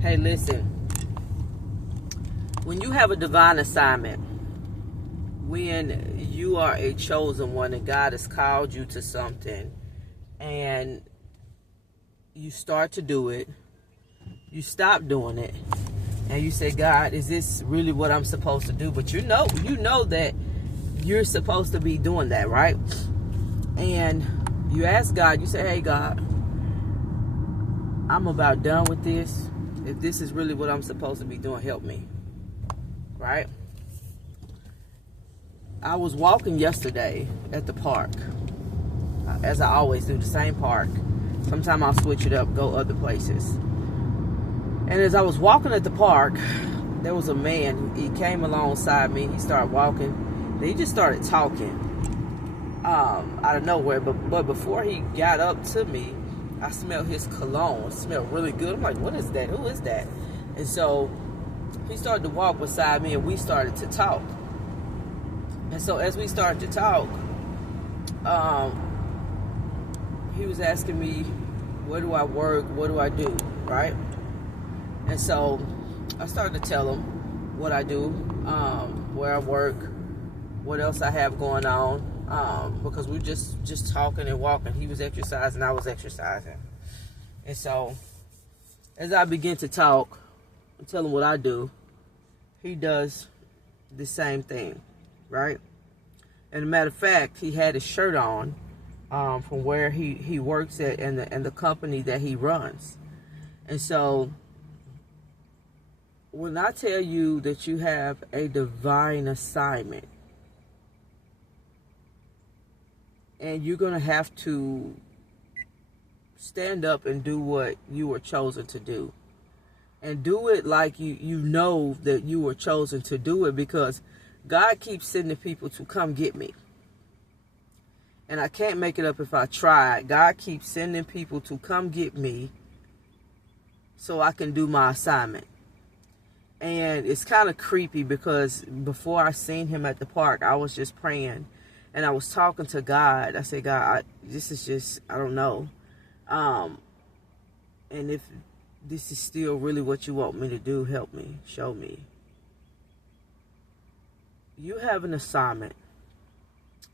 Hey, listen. When you have a divine assignment, when you are a chosen one and God has called you to something and you start to do it, you stop doing it, and you say, God, is this really what I'm supposed to do? But you know that you're supposed to be doing that, right? And you ask God, you say, hey, God, I'm about done with this. If this is really what I'm supposed to be doing, help me, right? I was walking yesterday at the park, as I always do, the same park. Sometimes I'll switch it up, go other places. And as I was walking at the park, there was a man. He came alongside me. He started walking. And he just started talking out of nowhere. But before he got up to me, I smelled his cologne. It smelled really good. I'm like, what is that? Who is that? And so he started to walk beside me, and we started to talk. And so as we started to talk, he was asking me, where do I work? What do I do? Right? And so I started to tell him what I do, where I work, what else I have going on, because we just talking and walking. He was exercising, I was exercising. And so as I begin to talk and tell him what I do, he does the same thing, right? And a matter of fact, he had his shirt on from where he works at and the company that he runs. And so when I tell you that you have a divine assignment, and you're going to have to stand up and do what you were chosen to do, and do it like you know that you were chosen to do it, because God keeps sending people to come get me. And I can't make it up if I try. God keeps sending people to come get me so I can do my assignment. And it's kind of creepy, because before I seen him at the park, I was just praying and I was talking to God. I said, God, this is just, I don't know. And if this is still really what you want me to do, help me, show me. You have an assignment.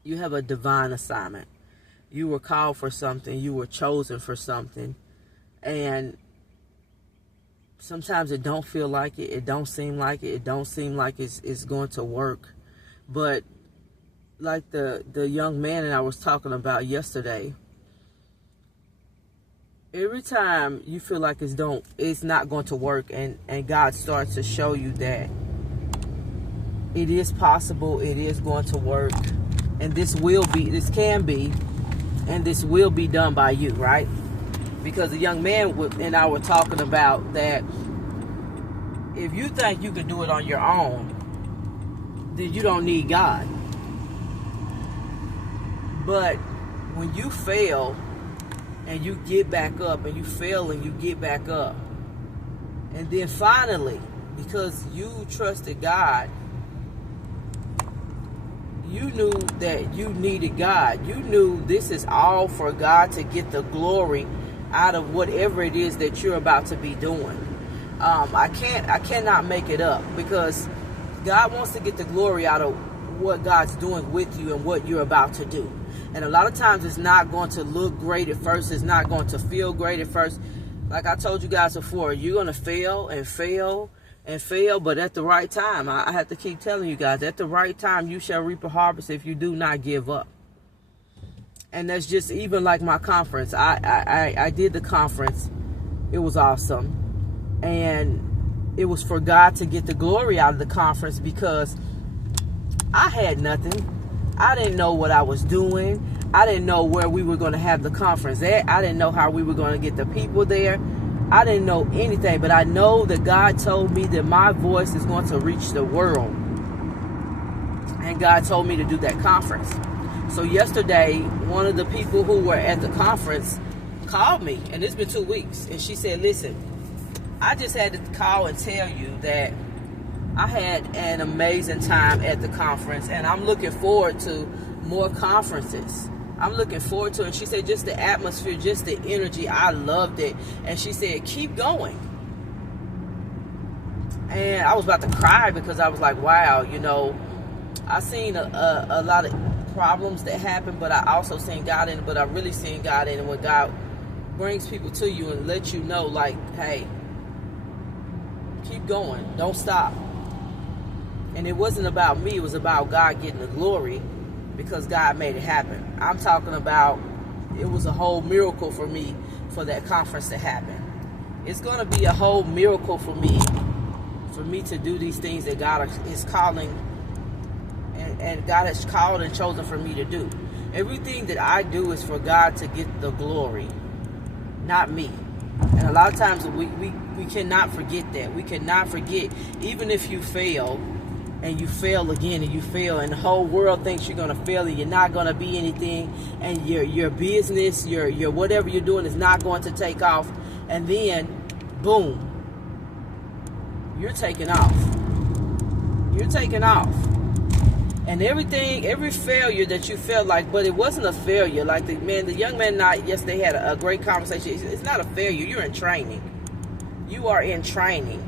You have a divine assignment. You were called for something. You were chosen for something. And sometimes it don't feel like it. It don't seem like it. It don't seem like it's going to work. But like the young man that I was talking about yesterday, every time you feel like it's not going to work, and God starts to show you that it is possible, it is going to work, and this can be, and this will be done by you, right? Because the young man and I were talking about that if you think you can do it on your own, then you don't need God. But when you fail and you get back up, and you fail and you get back up, and then finally, because you trusted God, you knew that you needed God. You knew this is all for God to get the glory out of whatever it is that you're about to be doing. I cannot make it up, because God wants to get the glory out of what God's doing with you and what you're about to do. And a lot of times it's not going to look great at first. It's not going to feel great at first. Like I told you guys before, you're going to fail and fail and fail, but at the right time, I have to keep telling you guys, at the right time you shall reap a harvest if you do not give up. And that's just even like my conference. I did the conference. It was awesome. And it was for God to get the glory out of the conference, because I had nothing. I didn't know what I was doing. I didn't know where we were going to have the conference at. I didn't know how we were going to get the people there. I didn't know anything, but I know that God told me that my voice is going to reach the world. And God told me to do that conference. So yesterday, one of the people who were at the conference called me, and it's been 2 weeks, and she said, listen, I just had to call and tell you that I had an amazing time at the conference, and I'm looking forward to more conferences. I'm looking forward to it. And she said, just the atmosphere, just the energy, I loved it. And she said, keep going. And I was about to cry because I was like, wow, you know, I seen a lot of problems that happen, but I also seen God in it. But I really seen God in it when God brings people to you and lets you know, like, hey, keep going, don't stop. And it wasn't about me, it was about God getting the glory because God made it happen. I'm talking about it was a whole miracle for me for that conference to happen. It's going to be a whole miracle for me to do these things that God is calling and God has called and chosen for me to do. Everything that I do is for God to get the glory, not me. And a lot of times we cannot forget that. We cannot forget, even if you fail and you fail again and you fail and the whole world thinks you're going to fail and you're not going to be anything and your business, your whatever you're doing is not going to take off, and then boom, you're taking off. You're taking off. And everything, every failure that you felt like, but it wasn't a failure. Like the young man yesterday had a great conversation. It's not a failure. You're in training. You are in training.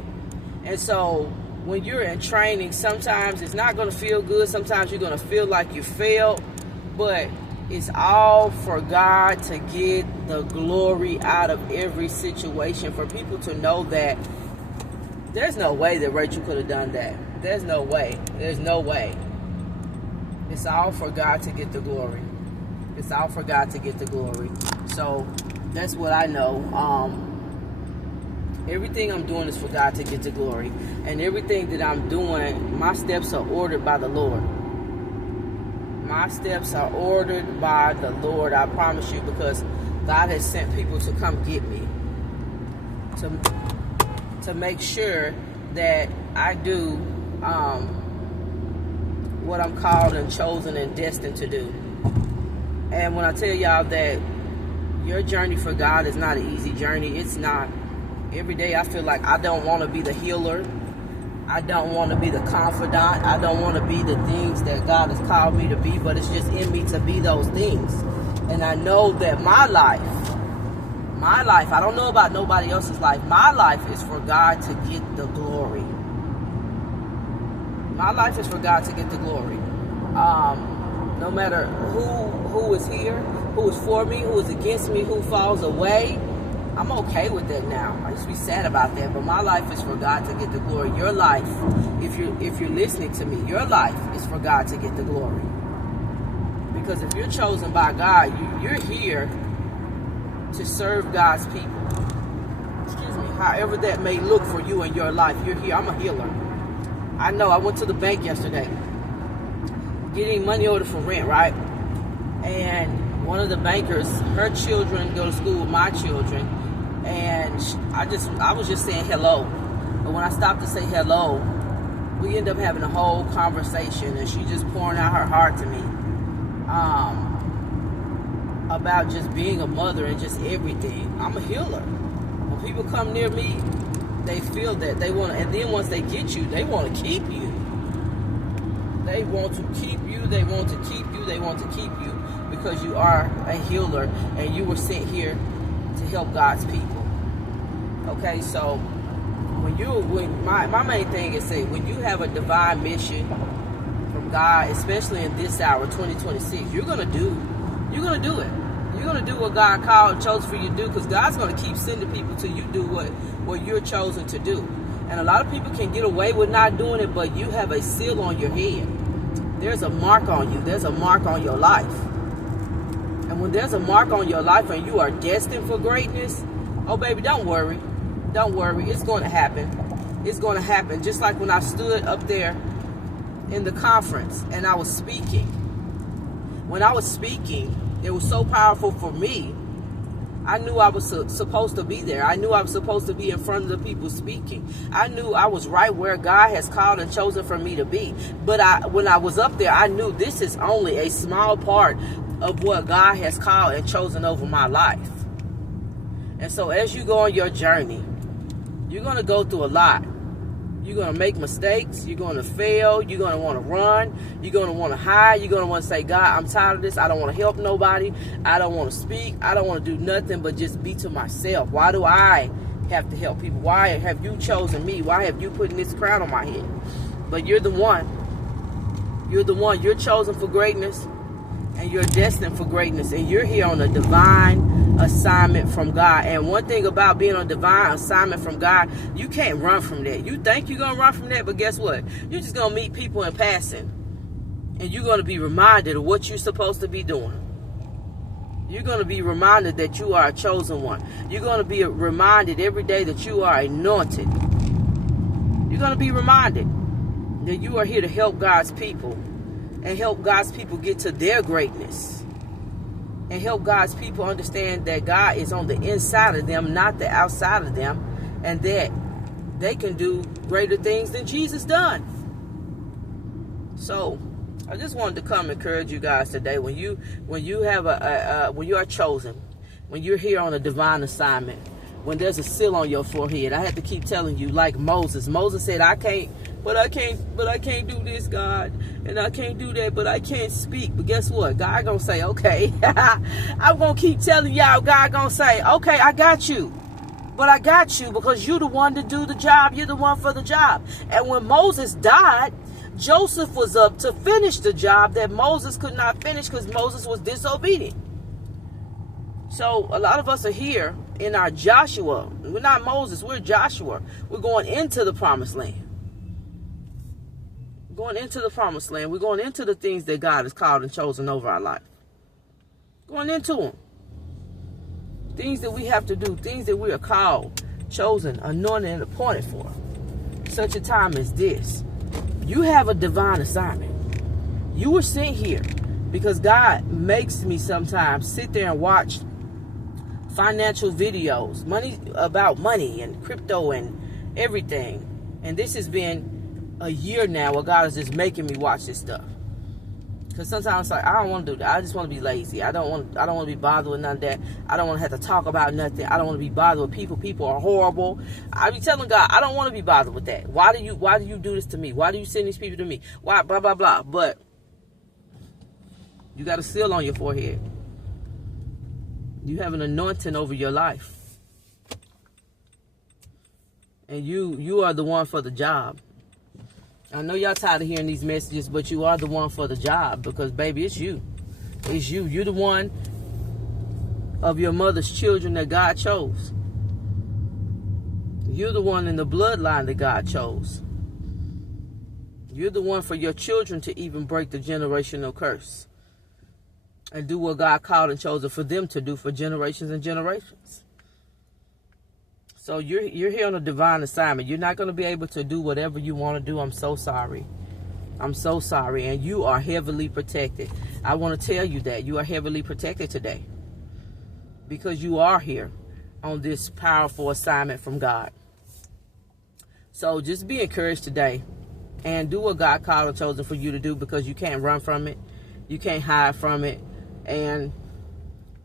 And so when you're in training, sometimes it's not going to feel good. Sometimes you're going to feel like you failed. But it's all for God to get the glory out of every situation. For people to know that there's no way that Rachel could have done that. There's no way. There's no way. It's all for God to get the glory. It's all for God to get the glory. So that's what I know. Everything I'm doing is for God to get the glory. And everything that I'm doing, my steps are ordered by the Lord. My steps are ordered by the Lord, I promise you, because God has sent people to come get me. To make sure that I do what I'm called and chosen and destined to do. And when I tell y'all that your journey for God is not an easy journey, it's not. Every day I feel like I don't want to be the healer. I don't want to be the confidant. I don't want to be the things that God has called me to be, but it's just in me to be those things. And I know that my life, I don't know about nobody else's life, my life is for God to get the glory. My life is for God to get the glory. No matter who is here, who is for me, who is against me, who falls away, I'm okay with that now. I used to be sad about that, but my life is for God to get the glory. Your life, if you're listening to me, your life is for God to get the glory. Because if you're chosen by God, you're here to serve God's people. Excuse me. However that may look for you in your life, you're here. I'm a healer. I know. I went to the bank yesterday, getting money ordered for rent, right? And one of the bankers, her children go to school with my children, and I was just saying hello. But when I stopped to say hello, we end up having a whole conversation, and she just pouring out her heart to me about just being a mother and just everything. I'm a healer. When people come near me, they feel that they want to, and then once they get you, they want to keep you. They want to keep you. They want to keep you. They want to keep you because you are a healer and you were sent here to help God's people. Okay, so my main thing is when you have a divine mission from God, especially in this hour, 2026, you're gonna do it. You're gonna do what God called and chose for you to do, because God's gonna keep sending people till you do what you're chosen to do. And a lot of people can get away with not doing it, but you have a seal on your head. There's a mark on you. There's a mark on your life. And when there's a mark on your life and you are destined for greatness, oh baby, don't worry. Don't worry. It's going to happen. It's going to happen. Just like when I stood up there in the conference and I was speaking. When I was speaking, it was so powerful for me. I knew I was supposed to be there. I knew I was supposed to be in front of the people speaking. I knew I was right where God has called and chosen for me to be. But when I was up there, I knew this is only a small part of what God has called and chosen over my life. And so as you go on your journey, you're going to go through a lot. You're going to make mistakes. You're going to fail. You're going to want to run. You're going to want to hide. You're going to want to say, God, I'm tired of this. I don't want to help nobody. I don't want to speak. I don't want to do nothing but just be to myself. Why do I have to help people? Why have you chosen me? Why have you put this crown on my head? But you're the one. You're the one. You're chosen for greatness, and you're destined for greatness, and you're here on a divine assignment from God. And one thing about being on a divine assignment from God, you can't run from that. You think you're gonna run from that, but guess what? You're just gonna meet people in passing, and you're gonna be reminded of what you're supposed to be doing. You're gonna be reminded that you are a chosen one. You're gonna be reminded every day that you are anointed. You're gonna be reminded that you are here to help God's people, and help God's people get to their greatness, and help God's people understand that God is on the inside of them, not the outside of them, and that they can do greater things than Jesus done. So I just wanted to come encourage you guys today. When you have when you are chosen, when you're here on a divine assignment, when there's a seal on your forehead, I have to keep telling you, like Moses. Moses said, I can't do this, God, and I can't do that, but I can't speak. But guess what? God gonna say, okay. I'm gonna keep telling y'all, God gonna say, okay, I got you. But I got you because you're the one to do the job. You're the one for the job. And when Moses died, Joseph was up to finish the job that Moses could not finish because Moses was disobedient. So a lot of us are here in our Joshua. We're not Moses, we're Joshua. We're going into the promised land. Going into the promised land. We're going into the things that God has called and chosen over our life. Going into them. Things that we have to do. Things that we are called, chosen, anointed, and appointed for. Such a time as this. You have a divine assignment. You were sent here because God makes me sometimes sit there and watch financial videos, about money and crypto and everything. And this has been a year now where God is just making me watch this stuff. Because sometimes it's like, I don't want to do that. I just want to be lazy. I don't want to be bothered with none of that. I don't want to have to talk about nothing. I don't want to be bothered with people. People are horrible. I be telling God, I don't want to be bothered with that. Why do you do this to me? Why do you send these people to me? Why, blah, blah, blah. But you got a seal on your forehead. You have an anointing over your life. And you are the one for the job. I know y'all tired of hearing these messages, but you are the one for the job because, baby, it's you. It's you. You're the one of your mother's children that God chose. You're the one in the bloodline that God chose. You're the one for your children to even break the generational curse and do what God called and chose for them to do for generations and generations. So you're here on a divine assignment. You're not going to be able to do whatever you want to do. I'm so sorry. I'm so sorry. And you are heavily protected. I want to tell you that. You are heavily protected today. Because you are here on this powerful assignment from God. So just be encouraged today. And do what God called and chosen for you to do, because you can't run from it. You can't hide from it. And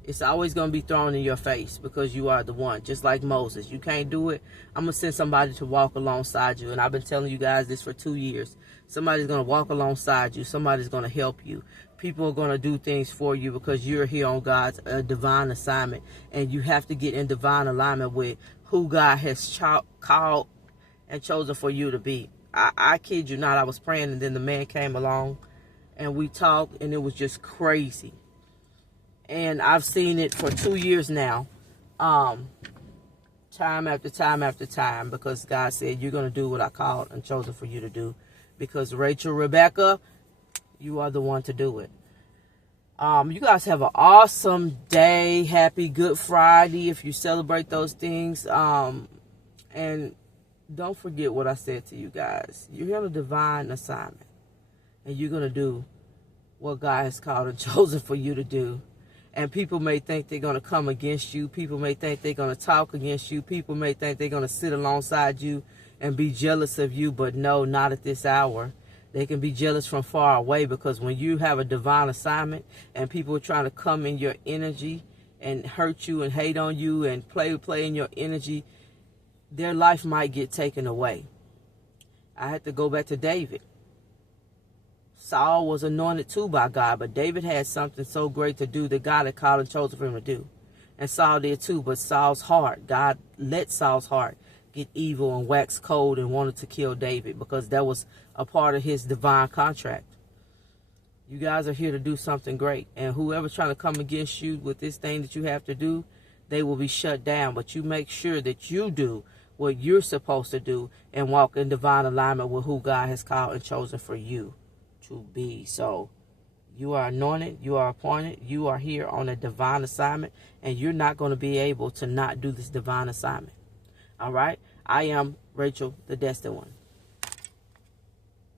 it's always going to be thrown in your face because you are the one. Just like Moses. You can't do it. I'm going to send somebody to walk alongside you. And I've been telling you guys this for 2 years. Somebody's going to walk alongside you. Somebody's going to help you. People are going to do things for you because you're here on God's divine assignment. And you have to get in divine alignment with who God has called and chosen for you to be. I kid you not. I was praying and then the man came along and we talked and it was just crazy. And I've seen it for 2 years now, time after time after time, because God said, you're going to do what I called and chosen for you to do. Because Rachel, Rebecca, you are the one to do it. You guys have an awesome day. Happy Good Friday if you celebrate those things. And don't forget what I said to you guys. You're here on a divine assignment. And you're going to do what God has called and chosen for you to do. And people may think they're going to come against you. People may think they're going to talk against you. People may think they're going to sit alongside you and be jealous of you. But no, not at this hour. They can be jealous from far away, because when you have a divine assignment and people are trying to come in your energy and hurt you and hate on you and play in your energy, their life might get taken away. I had to go back to David. Saul was anointed too by God, but David had something so great to do that God had called and chosen for him to do. And Saul did too, but Saul's heart, God let Saul's heart get evil and wax cold and wanted to kill David, because that was a part of his divine contract. You guys are here to do something great. And whoever's trying to come against you with this thing that you have to do, they will be shut down. But you make sure that you do what you're supposed to do and walk in divine alignment with who God has called and chosen for you to be. So you are anointed, you are appointed, you are here on a divine assignment, and you're not going to be able to not do this divine assignment. All right? I am Rachel, the Destined One.